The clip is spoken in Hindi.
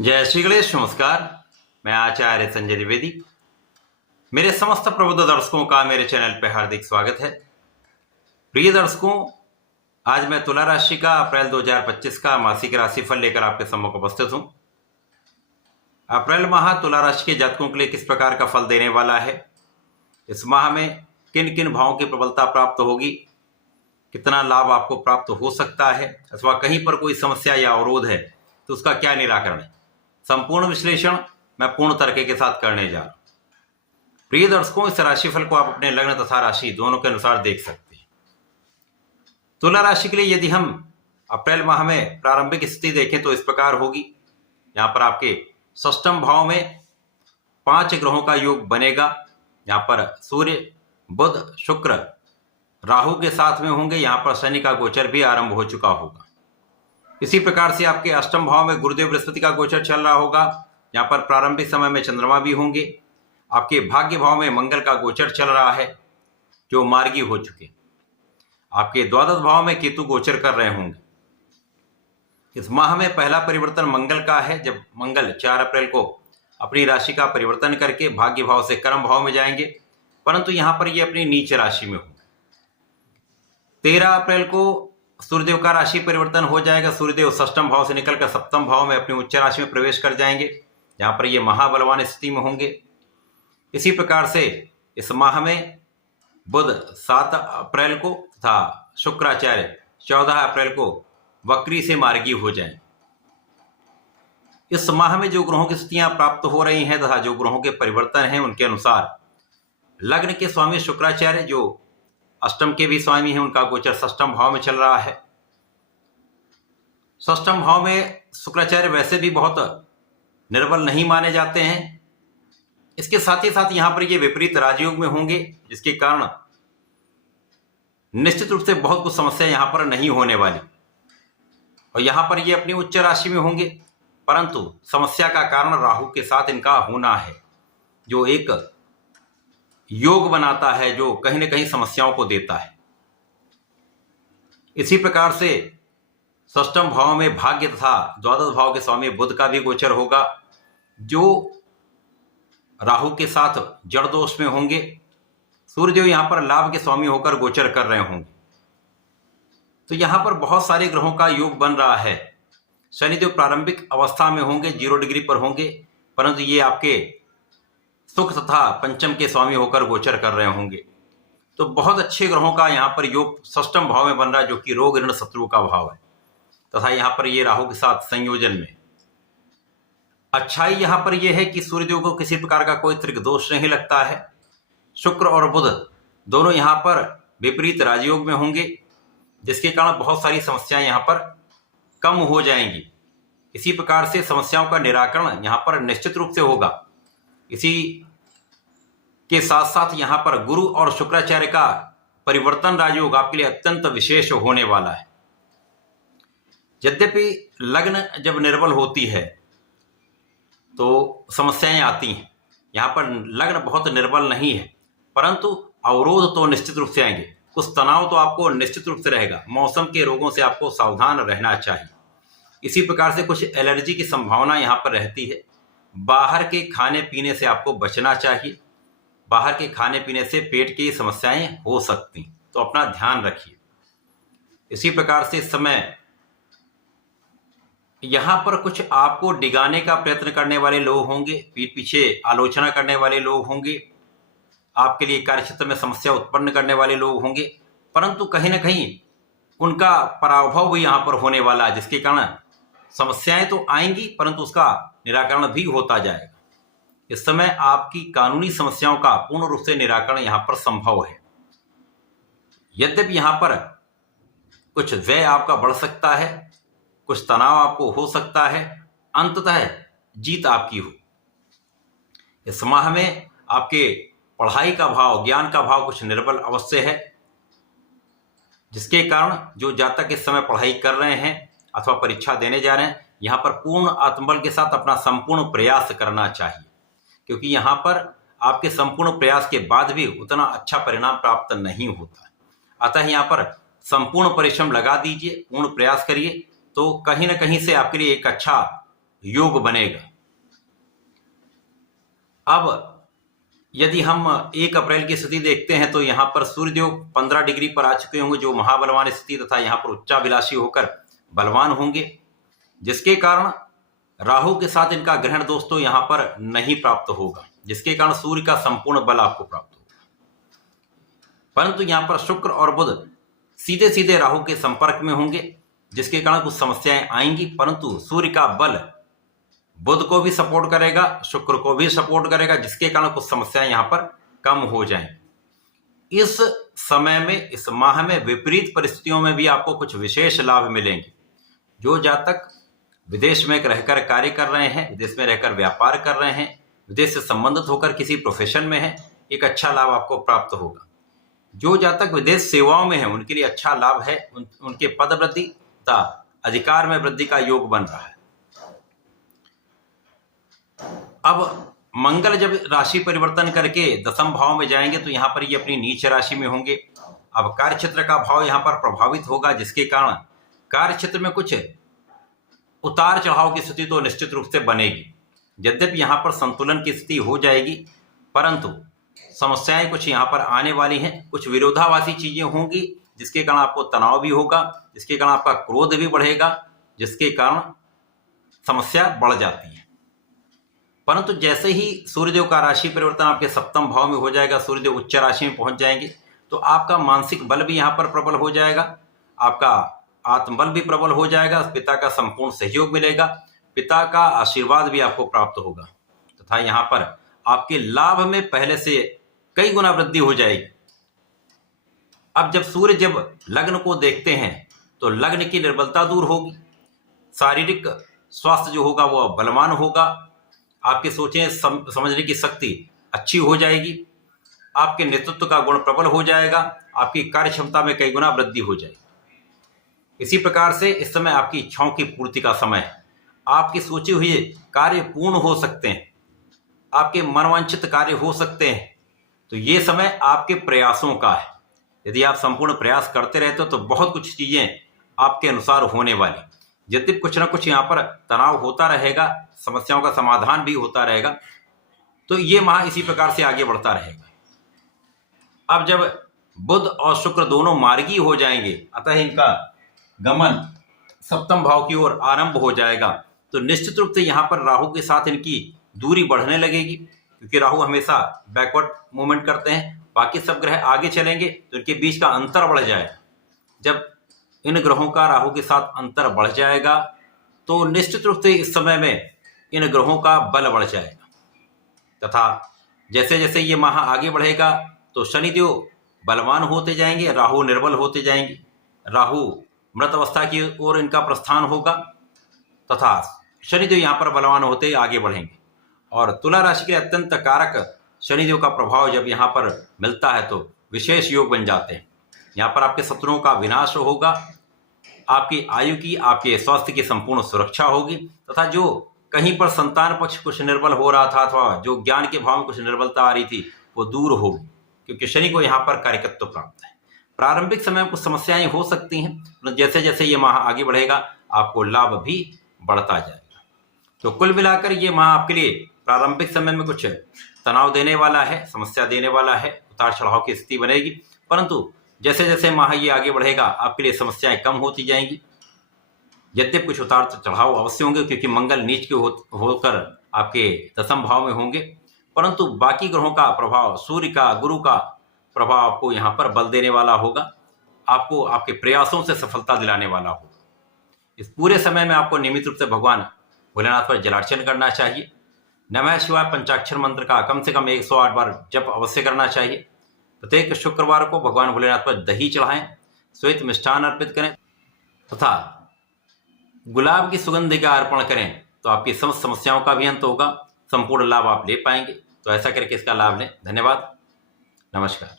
जय श्री गणेश। नमस्कार, मैं आचार्य संजय द्विवेदी। मेरे समस्त प्रबुद्ध दर्शकों का मेरे चैनल पर हार्दिक स्वागत है। प्रिय दर्शकों, आज मैं तुला राशि का अप्रैल 2025 का मासिक राशिफल लेकर आपके सम्मुख उपस्थित हूं। अप्रैल माह तुला राशि के जातकों के लिए किस प्रकार का फल देने वाला है, इस माह में किन किन भावों की प्रबलता प्राप्त होगी, कितना लाभ आपको प्राप्त हो सकता है, अथवा कहीं पर कोई समस्या या अवरोध है तो उसका क्या निराकरण है, संपूर्ण विश्लेषण मैं पूर्ण तरीके के साथ करने जा रहा हूं। प्रिय दर्शकों, इस राशिफल को आप अपने लग्न तथा राशि दोनों के अनुसार देख सकते हैं। तुला राशि के लिए यदि हम अप्रैल माह में प्रारंभिक स्थिति देखें तो इस प्रकार होगी। यहां पर आपके षष्ठम भाव में 5 ग्रहों का योग बनेगा। यहां पर सूर्य, बुध, शुक्र, राहु के साथ में होंगे। यहां पर शनि का गोचर भी आरंभ हो चुका होगा। इसी प्रकार से आपके अष्टम भाव में गुरुदेव बृहस्पति का गोचर चल रहा होगा। यहाँ पर प्रारंभिक समय में चंद्रमा भी होंगे। आपके भाग्य भाव में मंगल का गोचर चल रहा है, जो मार्गी हो चुके। आपके द्वादश भाव में केतु गोचर कर रहे होंगे। इस माह में पहला परिवर्तन मंगल का है, जब मंगल 4 अप्रैल को अपनी राशि का परिवर्तन करके भाग्य भाव से कर्म भाव में जाएंगे, परंतु यहाँ पर ये अपनी नीच राशि में होंगे। 13 अप्रैल को सूर्यदेव का राशि परिवर्तन हो जाएगा। सूर्यदेव षष्ठम भाव से निकलकर सप्तम भाव में अपनी उच्च राशि में प्रवेश कर जाएंगे, जहां पर ये महाबलवान स्थिति में होंगे। इसी प्रकार से इस माह में बुध 7 अप्रैल को तथा शुक्राचार्य 14 अप्रैल को वक्री से मार्गी हो जाएं। इस माह में जो ग्रहों की स्थितियां प्राप्त हो रही हैं तथा जो ग्रहों के परिवर्तन हैं, उनके अनुसार लग्न के स्वामी शुक्राचार्य, जो अष्टम के भी स्वामी हैं, उनका गोचर षष्ठम भाव में चल रहा है। षष्ठम भाव में शुक्राचार्य वैसे भी बहुत निर्बल नहीं माने जाते हैं। इसके साथ ही साथ यहां पर ये विपरीत राजयोग में होंगे, जिसके कारण निश्चित रूप से बहुत कुछ समस्या यहां पर नहीं होने वाली। और यहां पर ये अपनी उच्च राशि में होंगे, परंतु समस्या का कारण राहु के साथ इनका होना है, जो एक योग बनाता है, जो कहीं ना कहीं समस्याओं को देता है। इसी प्रकार से षष्ठम भाव में भाग्य तथा द्वादश भाव के स्वामी बुध का भी गोचर होगा, जो राहु के साथ जड़ दोष में होंगे। सूर्यदेव यहां पर लाभ के स्वामी होकर गोचर कर रहे होंगे। तो यहां पर बहुत सारे ग्रहों का योग बन रहा है। शनिदेव प्रारंभिक अवस्था में होंगे, 0 डिग्री पर होंगे, परंतु ये आपके सुख तथा पंचम के स्वामी होकर गोचर कर रहे होंगे। तो बहुत अच्छे ग्रहों का यहाँ पर योग षष्ठम भाव में बन रहा है, जो कि रोग ऋण शत्रु का भाव है, तथा यहाँ पर ये राहु के साथ संयोजन में। अच्छाई यहाँ पर यह है कि सूर्यदेव को किसी प्रकार का कोई त्रिक दोष नहीं लगता है। शुक्र और बुध दोनों यहाँ पर विपरीत राजयोग में होंगे, जिसके कारण बहुत सारी समस्याएं यहाँ पर कम हो जाएंगी। इसी प्रकार से समस्याओं का निराकरण यहाँ पर निश्चित रूप से होगा। इसी के साथ साथ यहां पर गुरु और शुक्राचार्य का परिवर्तन राजयोग आपके लिए अत्यंत विशेष होने वाला है। यद्यपि लग्न जब निर्बल होती है तो समस्याएं आती हैं। यहां पर लग्न बहुत निर्बल नहीं है, परंतु अवरोध तो निश्चित रूप से आएंगे। कुछ तनाव तो आपको निश्चित रूप से रहेगा। मौसम के रोगों से आपको सावधान रहना चाहिए। इसी प्रकार से कुछ एलर्जी की संभावना यहां पर रहती है। बाहर के खाने पीने से आपको बचना चाहिए। बाहर के खाने पीने से पेट की समस्याएं हो सकती, तो अपना ध्यान रखिए। इसी प्रकार से इस समय यहां पर कुछ आपको डिगाने का प्रयत्न करने वाले लोग होंगे, पीठ पीछे आलोचना करने वाले लोग होंगे, आपके लिए कार्यक्षेत्र में समस्या उत्पन्न करने वाले लोग होंगे, परंतु कहीं ना कहीं उनका पराभव भी यहां पर होने वाला है, जिसके कारण समस्याएं तो आएंगी, परंतु उसका निराकरण भी होता जाएगा। इस समय आपकी कानूनी समस्याओं का पूर्ण रूप से निराकरण यहां पर संभव है। यद्यपि यहां पर कुछ व्यय आपका बढ़ सकता है, कुछ तनाव आपको हो सकता है, अंततः जीत आपकी हो। इस माह में आपके पढ़ाई का भाव, ज्ञान का भाव कुछ निर्बल अवश्य है, जिसके कारण जो जातक इस समय पढ़ाई कर रहे हैं अथवा परीक्षा देने जा रहे हैं, यहाँ पर पूर्ण आत्मबल के साथ अपना संपूर्ण प्रयास करना चाहिए, क्योंकि यहाँ पर आपके संपूर्ण प्रयास के बाद भी उतना अच्छा परिणाम प्राप्त नहीं होता है। अतः यहाँ पर संपूर्ण परिश्रम लगा दीजिए, पूर्ण प्रयास करिए, तो कहीं ना कहीं से आपके लिए एक अच्छा योग बनेगा। अब यदि हम 1 अप्रैल की स्थिति देखते हैं तो यहाँ पर सूर्यदेव 15 डिग्री पर आ चुके होंगे, जो महाबलवान स्थिति तथा यहाँ पर उच्चाभिलाषी होकर बलवान होंगे, जिसके कारण राहु के साथ इनका ग्रहण दोस्तों यहाँ पर नहीं प्राप्त होगा, जिसके कारण सूर्य का संपूर्ण बल आपको प्राप्त होगा। परंतु यहाँ पर शुक्र और बुध सीधे सीधे राहु के संपर्क में होंगे, जिसके कारण कुछ समस्याएं आएंगी, परंतु सूर्य का बल बुध को भी सपोर्ट करेगा, शुक्र को भी सपोर्ट करेगा, जिसके कारण कुछ समस्याएं यहाँ पर कम हो जाएंगी। इस समय में, इस माह में विपरीत परिस्थितियों में भी आपको कुछ विशेष लाभ मिलेंगे। जो जातक विदेश में रहकर कार्य कर रहे हैं, विदेश में रहकर व्यापार कर रहे हैं, विदेश से संबंधित होकर किसी प्रोफेशन में है, एक अच्छा लाभ आपको प्राप्त होगा। जो जातक विदेश सेवाओं में है उनके लिए अच्छा लाभ है, उनके पद वृद्धि तथा अधिकार में वृद्धि का योग बन रहा है। अब मंगल जब राशि परिवर्तन करके 10वें भाव में जाएंगे तो यहाँ पर ये अपनी नीच राशि में होंगे। अब कार्य क्षेत्र का भाव यहाँ पर प्रभावित होगा, जिसके कारण कार्य क्षेत्र में कुछ उतार चढ़ाव की स्थिति तो निश्चित रूप से बनेगी। यद्यपि यहाँ पर संतुलन की स्थिति हो जाएगी, परंतु समस्याएं कुछ यहाँ पर आने वाली हैं, कुछ विरोधाभासी चीजें होंगी, जिसके कारण आपको तनाव भी होगा, जिसके कारण आपका क्रोध भी बढ़ेगा, जिसके कारण समस्या बढ़ जाती है। परंतु जैसे ही सूर्यदेव का राशि परिवर्तन आपके 7वें भाव में हो जाएगा, सूर्यदेव उच्च राशि में पहुंच जाएंगे, तो आपका मानसिक बल भी यहाँ पर प्रबल हो जाएगा, आपका आत्मबल भी प्रबल हो जाएगा, पिता का संपूर्ण सहयोग मिलेगा, पिता का आशीर्वाद भी आपको प्राप्त होगा, तथा यहाँ पर आपके लाभ में पहले से कई गुना वृद्धि हो जाएगी। अब जब सूर्य जब लग्न को देखते हैं तो लग्न की निर्बलता दूर होगी, शारीरिक स्वास्थ्य जो होगा वह बलवान होगा, आपके सोचें समझने की शक्ति अच्छी हो जाएगी, आपके नेतृत्व का गुण प्रबल हो जाएगा, आपकी कार्य क्षमता में कई गुना वृद्धि हो जाएगी। इसी प्रकार से इस समय आपकी इच्छाओं की पूर्ति का समय है, आपके सोचे हुए कार्य पूर्ण हो सकते हैं, आपके मनवांछित कार्य हो सकते हैं। तो ये समय आपके प्रयासों का है। यदि आप संपूर्ण प्रयास करते रहते हो तो बहुत कुछ चीजें आपके अनुसार होने वाली। यद्यपि कुछ ना कुछ यहाँ पर तनाव होता रहेगा, समस्याओं का समाधान भी होता रहेगा, तो ये माह इसी प्रकार से आगे बढ़ता रहेगा। अब जब बुध और शुक्र दोनों मार्गी हो जाएंगे, अतः इनका गमन 7वें भाव की ओर आरंभ हो जाएगा, तो निश्चित रूप से यहाँ पर राहु के साथ इनकी दूरी बढ़ने लगेगी, क्योंकि राहु हमेशा बैकवर्ड मूवमेंट करते हैं। बाकी सब ग्रह आगे चलेंगे तो इनके बीच का अंतर बढ़ जाएगा। जब इन ग्रहों का राहु के साथ अंतर बढ़ जाएगा तो निश्चित रूप से इस समय में इन ग्रहों का बल बढ़ जाएगा, तथा जैसे जैसे ये माह आगे बढ़ेगा तो शनिदेव बलवान होते जाएंगे, राहु निर्बल होते जाएंगे, राहु मृत अवस्था की ओर इनका प्रस्थान होगा, तथा शनिदेव यहाँ पर बलवान होते आगे बढ़ेंगे। और तुला राशि के अत्यंत कारक शनिदेव का प्रभाव जब यहाँ पर मिलता है तो विशेष योग बन जाते हैं। यहाँ पर आपके शत्रुओं का विनाश होगा, आपकी आयु की, आपके स्वास्थ्य की संपूर्ण सुरक्षा होगी, तथा जो कहीं पर संतान पक्ष कुछ निर्बल हो रहा था अथवा जो ज्ञान के भाव में कुछ निर्बलता आ रही थी वो दूर होगी, क्योंकि शनि को यहाँ पर कार्यकत्व प्राप्त है। प्रारंभिक समय में कुछ समस्याएं हो सकती हैं, जैसे जैसे ये माह आगे बढ़ेगा आपको लाभ भी बढ़ता जाएगा। तो कुल मिलाकर ये माह आपके लिए प्रारंभिक समय में कुछ तनाव देने वाला है, समस्या देने वाला है, उतार चढ़ाव की स्थिति बनेगी, परंतु जैसे जैसे माह ये आगे बढ़ेगा आपके लिए समस्याएं कम होती जाएंगी। यद्यपि कुछ उतार चढ़ाव अवश्य होंगे, क्योंकि मंगल नीच के होकर आपके 10वें भाव में होंगे, परंतु बाकी ग्रहों का प्रभाव, सूर्य का, गुरु का प्रभाव आपको यहाँ पर बल देने वाला होगा, आपको आपके प्रयासों से सफलता दिलाने वाला होगा। इस पूरे समय में आपको नियमित रूप से भगवान भोलेनाथ पर जलार्चन करना चाहिए। नमः शिवाय पंचाक्षर मंत्र का कम से कम 108 बार जप अवश्य करना चाहिए। प्रत्येक शुक्रवार को भगवान भोलेनाथ पर दही चढ़ाएं, श्वेत मिष्ठान अर्पित करें तथा गुलाब की सुगंध का अर्पण करें, तो आपकी समस्त समस्याओं का भी अंत होगा, संपूर्ण लाभ आप ले पाएंगे। तो ऐसा करके इसका लाभ लें। धन्यवाद, नमस्कार।